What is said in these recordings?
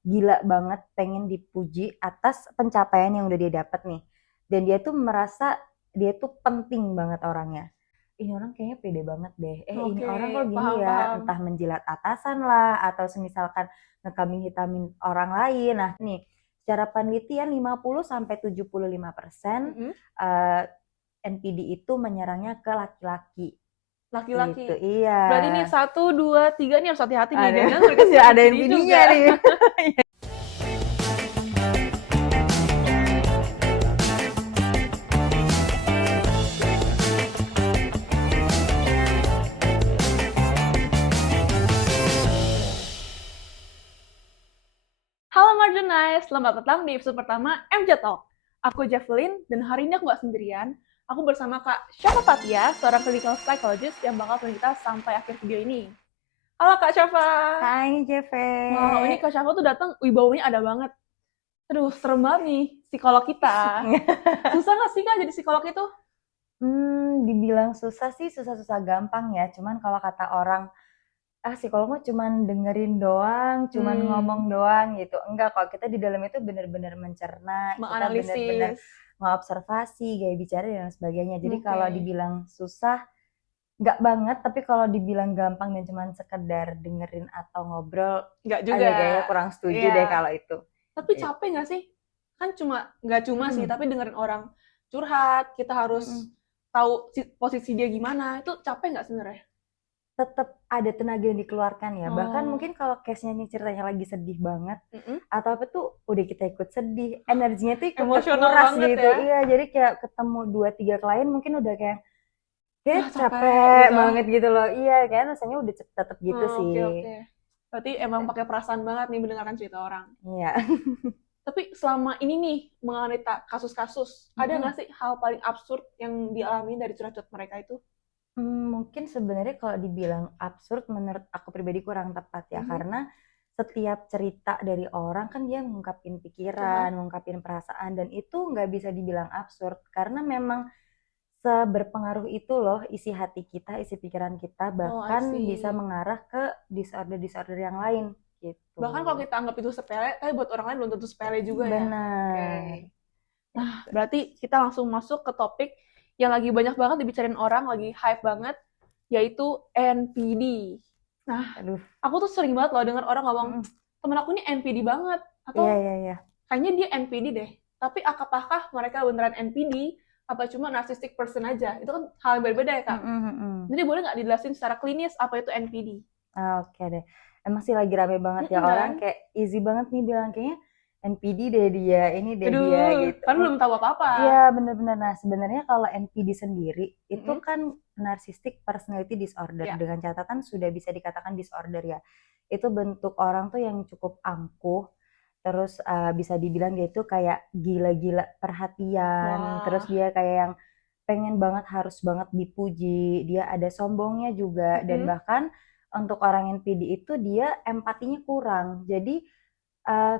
gila banget pengen dipuji atas pencapaian yang udah dia dapat nih. Dan dia tuh merasa dia tuh penting banget orangnya. Ini orang kayaknya pede banget deh. Ini Oke, orang kok gini ya, paham-paham. entah menjilat atasan lah atau semisalkan ngekambing hitamin orang lain. Nah, nih, secara penelitian 50-75% Mm-mm. eh, NPD itu menyerangnya ke laki-laki. Gitu, Laki-laki. iya. Berarti nih 1, 2, 3 nih harus hati-hati nih. Ada, Jangan-jangan mereka suka ada NPD NPD-nya juga. nih. Halo Marjunais, selamat datang di episode pertama MJ Talk. Aku Javelin, dan hari ini aku nggak sendirian. Aku bersama Kak Syafa Fatia, seorang clinical psychologist yang bakal temenin kita sampai akhir video ini. Halo Kak Syafa. Hai Jeve. Wow, ini Kak Syafa tuh datang, wibawanya ada banget. Aduh, serem banget nih psikolog kita. Susah nggak sih Kak jadi psikolog itu? Dibilang susah sih, susah-susah gampang ya. Cuman kalau kata orang, psikolog mah cuman dengerin doang, cuman ngomong doang gitu. Enggak, kok kita di dalam itu benar-benar mencerna, kita benar-benar Menganalisis. ngobservasi, gaya bicara dan sebagainya. Jadi kalau Oke. dibilang susah, nggak banget, tapi kalau dibilang gampang dan cuman sekedar dengerin atau ngobrol, Nggak aduh juga. kayaknya kurang setuju Iya. deh kalau itu. Tapi capek nggak sih? Kan nggak cuma sih, tapi dengerin orang curhat, kita harus tahu posisi dia gimana, itu capek nggak sebenarnya? Tetap ada tenaga yang dikeluarkan ya. Bahkan Oh. mungkin kalau case-nya nih ceritanya lagi sedih banget, Mm-mm. atau apa tuh udah kita ikut sedih, energinya tuh ikut Emosional kekuras banget gitu. ya. Iya, jadi kayak ketemu 2-3 klien mungkin udah kayak Capek capek gitu. banget gitu loh. Iya, kayak rasanya udah tetap gitu Oke, sih. oke. Berarti emang pakai perasaan banget nih mendengarkan cerita orang. Iya. Tapi selama ini nih mengalami kasus-kasus, ada nggak sih hal paling absurd yang dialami dari curhat-curhat mereka itu? Mungkin sebenarnya kalau dibilang absurd menurut aku pribadi kurang tepat ya, karena setiap cerita dari orang kan dia ngungkapin pikiran, ngungkapin perasaan, dan itu nggak bisa dibilang absurd karena memang seberpengaruh itu loh isi hati kita, isi pikiran kita, Oh, I bahkan bisa see. mengarah ke disorder-disorder yang lain gitu. Bahkan kalau kita anggap itu sepele, tapi buat orang lain belum tentu sepele juga ya. Oke. Benar. Nah, berarti kita langsung masuk ke topik yang lagi banyak banget dibicarain orang, lagi hype banget, yaitu NPD. Nah, Aduh. aku tuh sering banget loh denger orang ngomong, temen aku ini NPD banget, atau Iya. kayaknya dia NPD deh. Tapi apakah mereka beneran NPD, apa cuma narcissistic person aja? Itu kan hal yang berbeda ya, Kak. Jadi boleh nggak dijelasin secara klinis apa itu NPD? Oke deh. Emang sih lagi rame banget ya orang, Kan? kayak easy banget nih bilang kayaknya NPD deh dia, ini deh dia Aduh, gitu. kan belum tahu apa-apa. Iya, bener-bener. Nah, sebenarnya kalau NPD sendiri itu kan narcissistic personality disorder, Ya. dengan catatan sudah bisa dikatakan disorder ya. Itu bentuk orang tuh yang cukup angkuh, terus bisa dibilang dia itu kayak gila-gila perhatian, terus dia kayak yang pengen banget, harus banget dipuji, dia ada sombongnya juga, dan bahkan untuk orang NPD itu dia empatinya kurang. Jadi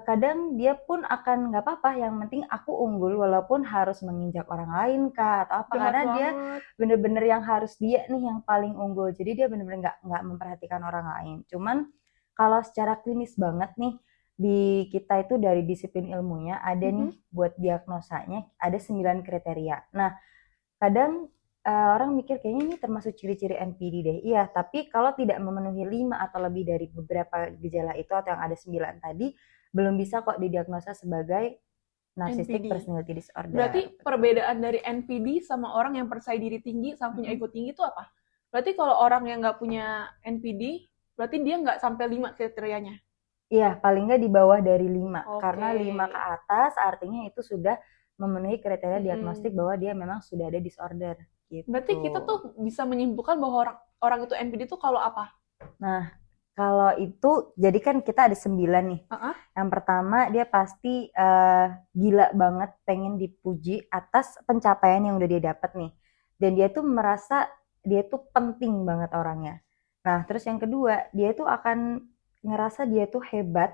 kadang dia pun akan nggak apa-apa, yang penting aku unggul walaupun harus menginjak orang lain kah atau apa, Jahat karena dia banget. bener-bener yang harus dia nih yang paling unggul. Jadi dia bener-bener nggak memperhatikan orang lain. Cuman kalau secara klinis banget nih, di kita itu dari disiplin ilmunya ada nih buat diagnosanya ada 9 kriteria. Nah, kadang orang mikir kayaknya ini termasuk ciri-ciri NPD deh. Iya, tapi kalau tidak memenuhi 5 atau lebih dari beberapa gejala itu atau yang ada 9 tadi, belum bisa kok didiagnosa sebagai narcissistic NPD. personality disorder. Berarti perbedaan dari NPD sama orang yang percaya diri tinggi sama punya ego tinggi itu apa? Berarti kalau orang yang nggak punya NPD, berarti dia nggak sampai 5 kriterianya? Iya, paling nggak di bawah dari 5. Oke. Karena 5 ke atas artinya itu sudah memenuhi kriteria diagnostik bahwa dia memang sudah ada disorder. Gitu. Berarti kita tuh bisa menyimpulkan bahwa orang itu NPD itu kalau apa? Nah, kalau itu, jadi kan kita ada 9 nih. Yang pertama, dia pasti gila banget pengen dipuji atas pencapaian yang udah dia dapat nih. Dan dia tuh merasa dia tuh penting banget orangnya. Nah, terus yang kedua, dia tuh akan ngerasa dia tuh hebat,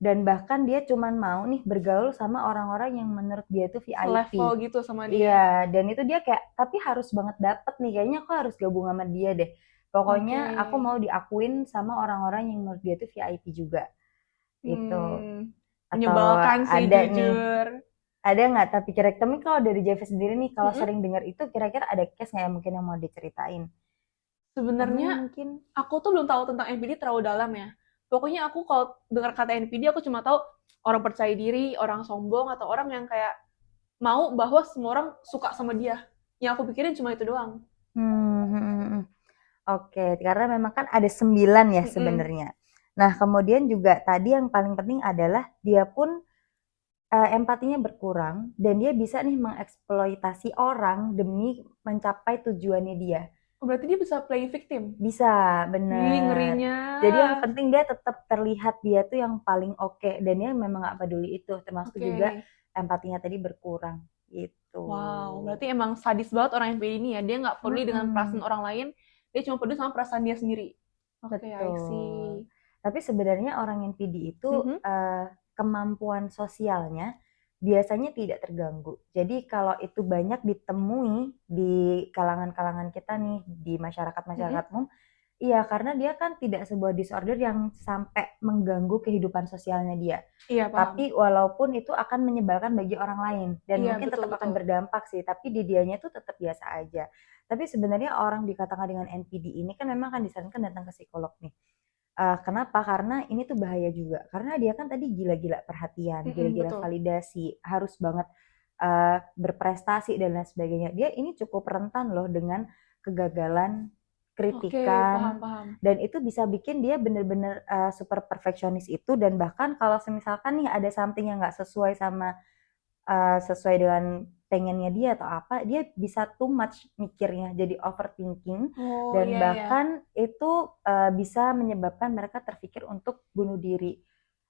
dan bahkan dia cuman mau nih bergaul sama orang-orang yang menurut dia tuh VIP. Level gitu sama dia. Iya, dan itu dia kayak, tapi harus banget dapet nih, kayaknya aku harus gabung sama dia deh. Pokoknya aku mau diakuin sama orang-orang yang menurut dia tuh VIP juga. gitu. Atau Menyebalkan sih ada nih, jujur. ada nggak tapi kira-kira kalau dari Jeffy sendiri nih, kalau Mm-mm. sering dengar itu kira-kira ada case nggak yang mungkin yang mau diceritain? Sebenarnya Mungkin. aku tuh belum tahu tentang NPD terlalu dalam ya. Pokoknya aku kalau dengar kata NPD aku cuma tahu orang percaya diri, orang sombong, atau orang yang kayak mau bahwa semua orang suka sama dia. Yang aku pikirin cuma itu doang. Oke, karena memang kan ada 9 ya Mm-mm. sebenarnya. Nah, kemudian juga tadi yang paling penting adalah dia pun empatinya berkurang dan dia bisa nih mengeksploitasi orang demi mencapai tujuannya dia. Oh, berarti dia bisa play victim? Bisa, Ih, bener. ngerinya. Jadi yang penting dia tetap terlihat dia tuh yang paling oke dan dia memang gak peduli itu, termasuk juga Oke. empatinya tadi berkurang gitu. Wow, berarti emang sadis banget orang NPD ini ya. Dia nggak peduli dengan perasaan Mm-mm, orang lain, dia cuma peduli sama perasaan dia sendiri. Oke, I betul. see. Tapi sebenarnya orang yang PD itu Mhm. kemampuan sosialnya biasanya tidak terganggu. Jadi kalau itu banyak ditemui di kalangan-kalangan kita nih, di Mhm. masyarakat-masyarakat umum, iya karena dia kan tidak sebuah disorder yang sampai mengganggu kehidupan sosialnya dia. Iya, paham. Tapi walaupun itu akan menyebalkan bagi orang lain dan Iya, mungkin betul tetap akan betul. berdampak sih, tapi di dianya tuh tetap biasa aja. Tapi sebenarnya orang dikatakan dengan NPD ini kan memang kan disarankan datang ke psikolog nih. Kenapa? Karena ini tuh bahaya juga. Karena dia kan tadi gila-gila perhatian, Mhm, gila-gila betul. validasi, harus banget berprestasi dan lain sebagainya. Dia ini cukup rentan loh dengan kegagalan, Oke, paham kritikan, paham. dan itu bisa bikin dia bener-bener super perfeksionis itu. Dan bahkan kalau misalkan nih ada something yang nggak sesuai dengan pengennya dia atau apa, dia bisa too much mikirnya, jadi overthinking Oh, dan iya iya. bahkan itu bisa menyebabkan mereka terpikir untuk bunuh diri.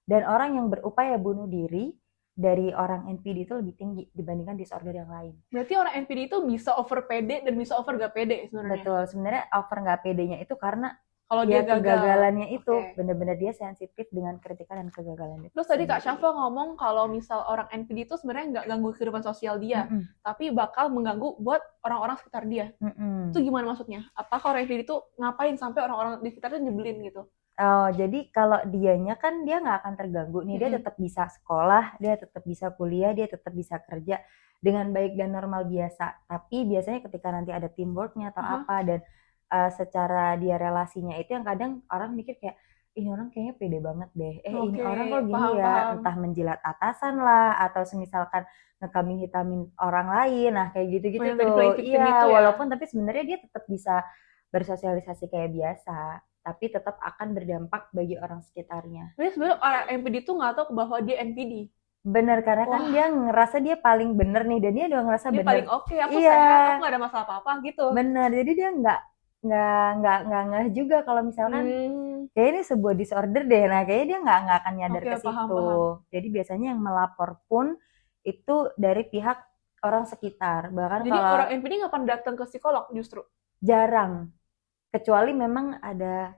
Dan orang yang berupaya bunuh diri dari orang NPD itu lebih tinggi dibandingkan disorder yang lain. Berarti orang NPD itu bisa over pede dan bisa over gak pede sebenarnya. Betul, sebenarnya over nggak pedenya itu karena Kalau dia ya gagal. kegagalannya itu Oke. benar-benar dia sensitif dengan kritikan dan kegagalan itu Terus tadi Kak sendiri. Syafa ngomong kalau misal orang NPD itu sebenarnya nggak ganggu kehidupan sosial dia, Mm-mm, tapi bakal mengganggu buat orang-orang sekitar dia. Itu mm-mm. gimana maksudnya? Apakah orang NPD itu ngapain sampai orang-orang di sekitarnya nyebelin gitu? Oh, jadi kalau dianya kan dia nggak akan terganggu nih, dia Mm-mm. tetap bisa sekolah, dia tetap bisa kuliah, dia tetap bisa kerja dengan baik dan normal biasa. Tapi biasanya ketika nanti ada teamworknya atau Aha. apa dan secara dia relasinya itu yang kadang orang mikir kayak ini orang kayaknya pede banget deh. Ini Oke, orang kok gini paham ya, paham. entah menjilat atasan lah atau semisalkan ngekambing hitamin orang lain. Nah, kayak Oh, gitu-gitu yang tadi play tuh. victim itu Iya, ya. walaupun tapi sebenarnya dia tetap bisa bersosialisasi kayak biasa tapi tetap akan berdampak bagi orang sekitarnya. Jadi sebenarnya orang NPD itu nggak tahu bahwa dia NPD. Bener, karena kan Wah, dia ngerasa dia paling bener nih, dan dia udah ngerasa dia bener. paling oke, aku Iya, sehat, aku nggak ada masalah apa-apa gitu. bener. Jadi dia nggak ngeh juga kalau misalkan Hmm, kayak ini sebuah disorder deh. Nah, kayaknya dia nggak akan nyadar oke, ke paham situ. paham. Jadi biasanya yang melapor pun itu dari pihak orang sekitar. Bahkan Jadi kalau orang NPD nggak pernah datang ke psikolog justru. jarang, kecuali memang ada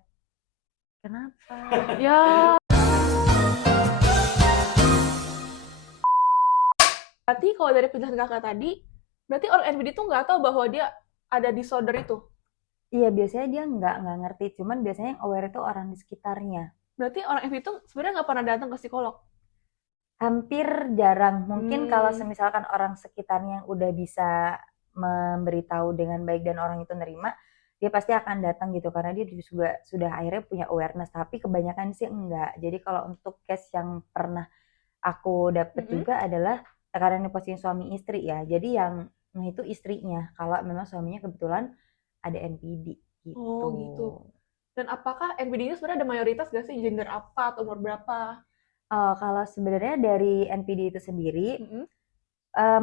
kenapa? Ya, berarti kalau dari penjelasan kakak tadi, berarti orang NPD itu nggak tahu bahwa dia ada disorder itu. Iya, biasanya dia nggak ngerti. Cuman biasanya yang aware itu orang di sekitarnya. Berarti orang NPD itu sebenarnya nggak pernah datang ke psikolog. Hampir jarang. Mungkin kalau Hmm, misalkan orang sekitarnya yang udah bisa memberitahu dengan baik dan orang itu nerima, dia pasti akan datang gitu karena dia juga sudah akhirnya punya awareness. Tapi kebanyakan sih enggak. Jadi kalau untuk case yang pernah aku dapet mm-mm. juga adalah karena ini posisi suami istri ya. Jadi yang itu istrinya. Kalau memang suaminya kebetulan ada NPD Oh gitu. gitu. Dan apakah NPD ini sebenarnya ada mayoritas gak sih gender apa atau umur berapa? Oh, kalau sebenarnya dari NPD itu sendiri Mm-mm.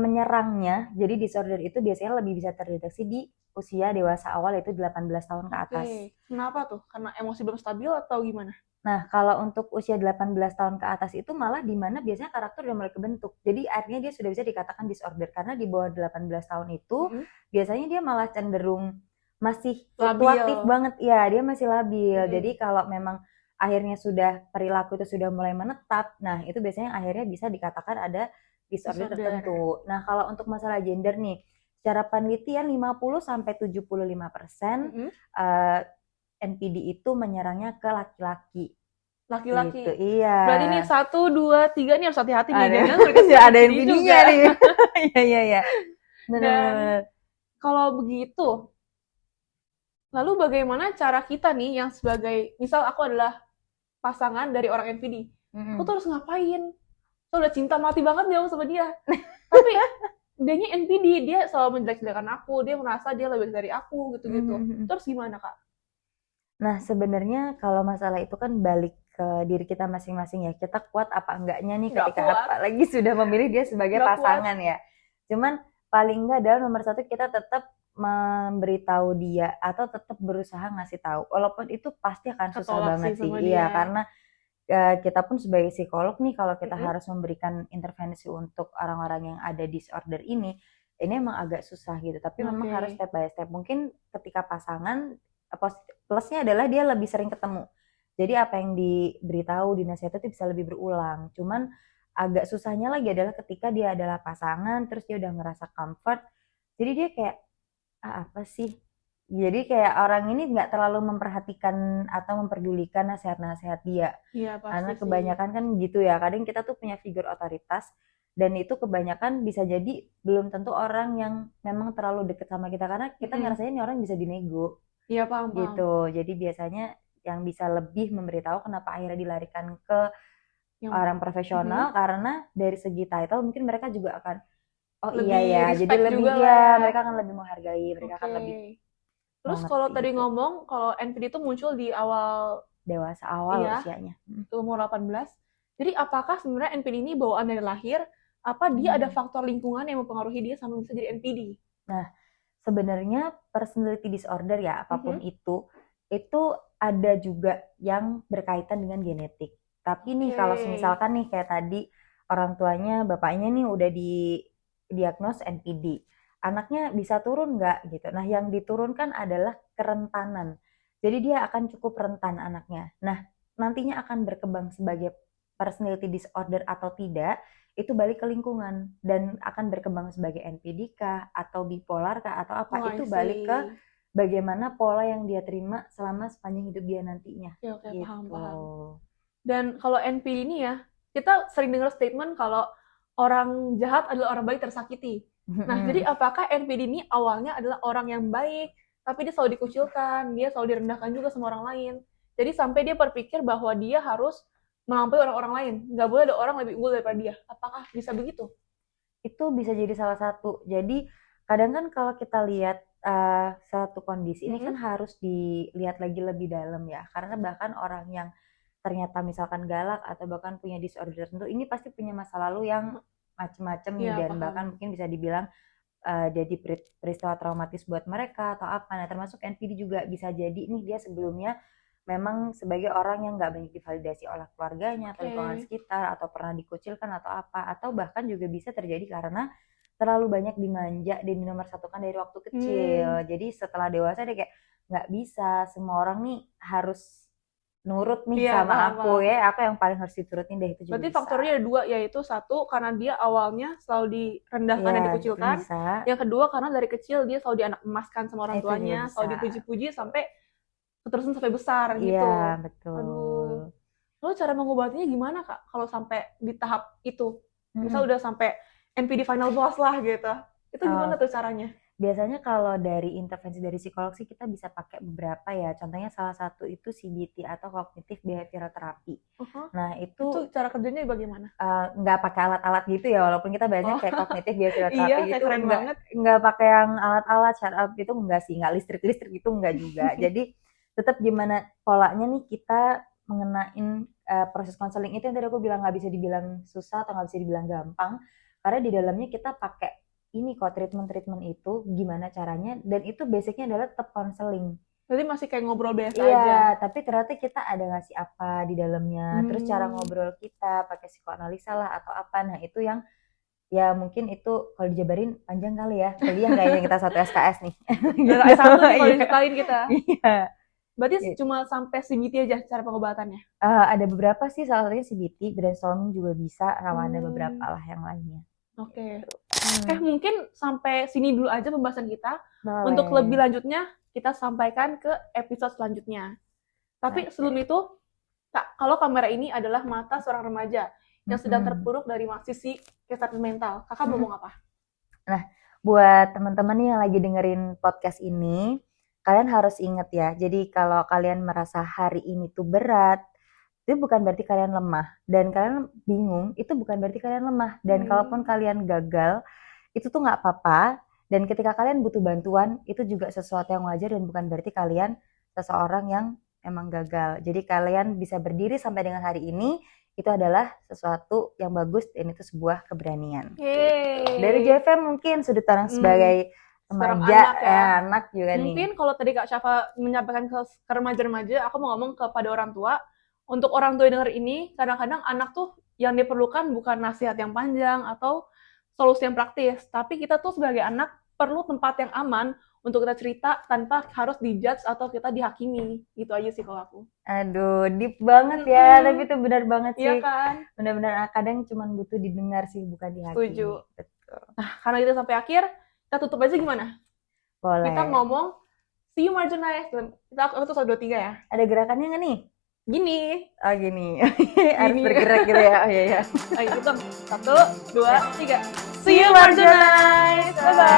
menyerangnya, jadi disorder itu biasanya lebih bisa terdeteksi di usia dewasa awal yaitu 18 tahun ke atas. Oke, kenapa tuh? Karena emosi belum stabil atau gimana? Nah, kalau untuk usia 18 tahun ke atas itu malah di mana biasanya karakter udah mulai kebentuk. Jadi artinya dia sudah bisa dikatakan disorder karena di bawah 18 tahun itu Mm-mm. biasanya dia malah cenderung masih fluktuatif Labil. banget. Ya, dia masih labil. Jadi Mm-mm. kalau memang akhirnya sudah perilaku itu sudah mulai menetap, nah itu biasanya akhirnya bisa dikatakan ada disorder Disorder. tertentu. Nah, kalau untuk masalah gender nih, secara penelitian 50 sampai 75% Mm-mm. eh, NPD itu menyerangnya ke laki-laki. laki-laki. Gitu, iya. Berarti nih 1, 2, 3 nih harus hati-hati nih. Ada, Jangan mereka ada NPD NPD-nya juga. nih. Iya. Dan Bener-bener. kalau begitu, lalu bagaimana cara kita nih yang sebagai, misal aku adalah pasangan dari orang NPD, aku tuh harus ngapain? Aku udah cinta mati banget nih sama dia. Tapi dianya NPD, dia selalu menjelek-jelekan aku, dia merasa dia lebih dari aku gitu-gitu. Terus gimana, Kak? Nah, sebenarnya kalau masalah itu kan balik ke diri kita masing-masing ya. Kita kuat apa enggaknya nih Nggak ketika kuat. apalagi sudah memilih dia sebagai Nggak pasangan kuat. ya. Cuman paling enggak adalah nomor satu kita tetap memberitahu dia atau tetap berusaha ngasih tahu. Walaupun itu pasti akan susah Ketolak banget sih sih. sama Iya, dia. karena kita pun sebagai psikolog nih kalau kita harus memberikan intervensi untuk orang-orang yang ada disorder ini emang agak susah gitu. Tapi memang harus step by step. Mungkin ketika pasangan plusnya adalah dia lebih sering ketemu. Jadi apa yang diberitahu, dinasihati itu bisa lebih berulang. Cuman agak susahnya lagi adalah ketika dia adalah pasangan, terus dia udah ngerasa comfort, jadi dia kayak, apa sih? Jadi kayak orang ini nggak terlalu memperhatikan atau memperdulikan nasihat-nasihat dia. Iya, pasti Karena sih. kebanyakan kan gitu ya, kadang kita tuh punya figur otoritas, dan itu kebanyakan bisa jadi belum tentu orang yang memang terlalu deket sama kita, karena kita ngerasanya ini orang bisa dinego. Iya, paham. Gitu. Jadi biasanya yang bisa lebih memberitahu kenapa akhirnya dilarikan ke orang profesional, karena dari segi title mungkin mereka juga akan Lebih iya ya, jadi respect lebih juga lah ya, ya. mereka akan lebih menghargai, mereka akan lebih Terus mengerti kalau tadi gitu. ngomong kalau NPD itu muncul di awal Dewasa awal iya, usianya. umur 18. Jadi apakah sebenarnya NPD ini bawaan dari lahir? Apa dia ada faktor lingkungan yang mempengaruhi dia sampai bisa jadi NPD? Nah, sebenarnya personality disorder ya, apapun itu ada juga yang berkaitan dengan genetik. Tapi nih kalau misalkan nih kayak tadi orang tuanya, bapaknya nih udah didiagnos NPD, anaknya bisa turun nggak gitu. Nah, yang diturunkan adalah kerentanan. Jadi dia akan cukup rentan anaknya. Nah, nantinya akan berkembang sebagai personality disorder atau tidak, itu balik ke lingkungan dan akan berkembang sebagai NPD kah atau bipolar kah atau apa, itu balik ke bagaimana pola yang dia terima selama sepanjang hidup dia nantinya. Oke, gitu. paham. Dan kalau NPD ini ya, kita sering dengar statement kalau orang jahat adalah orang baik tersakiti. Nah, jadi apakah NPD ini awalnya adalah orang yang baik, tapi dia selalu dikucilkan, dia selalu direndahkan juga sama orang lain. Jadi sampai dia berpikir bahwa dia harus melampaui orang-orang lain. Nggak boleh ada orang lebih unggul daripada dia. Apakah bisa begitu? Itu bisa jadi salah satu. Jadi kadang kan kalau kita lihat satu kondisi ini kan harus dilihat lagi lebih dalam ya. Karena bahkan orang yang ternyata misalkan galak atau bahkan punya disorder tertentu, ini pasti punya masa lalu yang macem-macem nih, dan bahkan mungkin bisa dibilang jadi peristiwa traumatis buat mereka atau apa. Nah, termasuk NPD juga bisa jadi nih dia sebelumnya memang sebagai orang yang nggak banyak divalidasi oleh keluarganya atau lingkungan sekitar, atau pernah dikucilkan atau apa, atau bahkan juga bisa terjadi karena terlalu banyak dimanja dan dinomorsatukan dari waktu kecil. Jadi setelah dewasa dia kayak nggak bisa, semua orang nih harus nurut nih sama aku ya, aku yang paling harus diturutin deh, itu juga Berarti bisa. faktornya ada dua, yaitu satu karena dia awalnya selalu direndahkan dan dikucilkan, yang kedua karena dari kecil dia selalu dianak emaskan sama orang tuanya, selalu dipuji-puji sampai keterusan sampai besar gitu. Iya, betul. Aduh. Lalu cara mengobatinya gimana, Kak? Kalau sampai di tahap itu, misal udah sampai NPD final boss lah gitu, itu gimana tuh caranya? Biasanya kalau dari intervensi dari psikolog sih kita bisa pakai beberapa ya. Contohnya salah satu itu CBT atau Cognitive Behavioral Therapy. Nah, itu cara kerjanya bagaimana? Nggak pakai alat-alat gitu ya, walaupun kita bahasanya kayak Cognitive Behavioral Therapy gitu, nggak pakai yang alat-alat shut up itu, enggak sih, nggak listrik gitu, enggak juga. Jadi tetap gimana polanya nih kita mengenain proses konseling itu yang tadi aku bilang nggak bisa dibilang susah atau nggak bisa dibilang gampang, karena di dalamnya kita pakai ini kok treatment itu gimana caranya, dan itu basicnya adalah tetap konseling. Berarti masih kayak ngobrol biasa aja. Iya, tapi ternyata kita ada ngasih apa di dalamnya, terus cara ngobrol kita pakai psikoanalisa lah atau apa. Nah, itu yang ya mungkin itu kalau dijabarin panjang kali ya, kuliah kayaknya kita satu SKS nih. S1 nih kalau diceritain kita. Iya. Berarti cuma sampai CBT aja cara pengobatannya? Ada beberapa sih, salah satunya CBT, brainstorming juga bisa, sama ada beberapa lah yang lainnya. Oke. Mungkin sampai sini dulu aja pembahasan kita. Untuk lebih lanjutnya kita sampaikan ke episode selanjutnya. Tapi sebelum itu, Kak, kalau kamera ini adalah mata seorang remaja yang sedang Mm-mm. terpuruk dari sisi kesehatan mental. Kakak mau ngomong apa? Nah, buat teman-teman nih yang lagi dengerin podcast ini, kalian harus ingat ya. Jadi kalau kalian merasa hari ini tuh berat, itu bukan berarti kalian lemah. Dan kalian bingung, itu bukan berarti kalian lemah. Dan kalaupun kalian gagal, itu tuh nggak apa-apa. Dan ketika kalian butuh bantuan, itu juga sesuatu yang wajar dan bukan berarti kalian seseorang yang emang gagal. Jadi kalian bisa berdiri sampai dengan hari ini, itu adalah sesuatu yang bagus dan itu sebuah keberanian. Yeay. Dari JFM mungkin sudut pandang sebagai Seorang remaja, anak ya. anak juga nih. Mungkin kalau tadi Kak Syafa menyampaikan ke remaja-remaja, aku mau ngomong kepada orang tua. Untuk orang tua yang denger ini, kadang-kadang anak tuh yang diperlukan bukan nasihat yang panjang atau solusi yang praktis, tapi kita tuh sebagai anak perlu tempat yang aman untuk kita cerita tanpa harus dijudge atau kita dihakimi. Gitu aja sih kalau aku. Aduh, deep banget ya, tapi itu benar banget sih. Iya kan? Benar-benar kadang cuma butuh didengar sih, bukan dihakimi. Setuju. Betul. Nah, karena kita sampai akhir, kita tutup aja gimana? Boleh. Kita ngomong, see you marginalized. Aku tuh 1, 2, 3 ya. Ada gerakannya nggak nih? Gini. Oh gini. Harus bergerak gitu ya. Oh iya ya. Ayo kita 1, 2, 3. See you marginalized. Bye bye.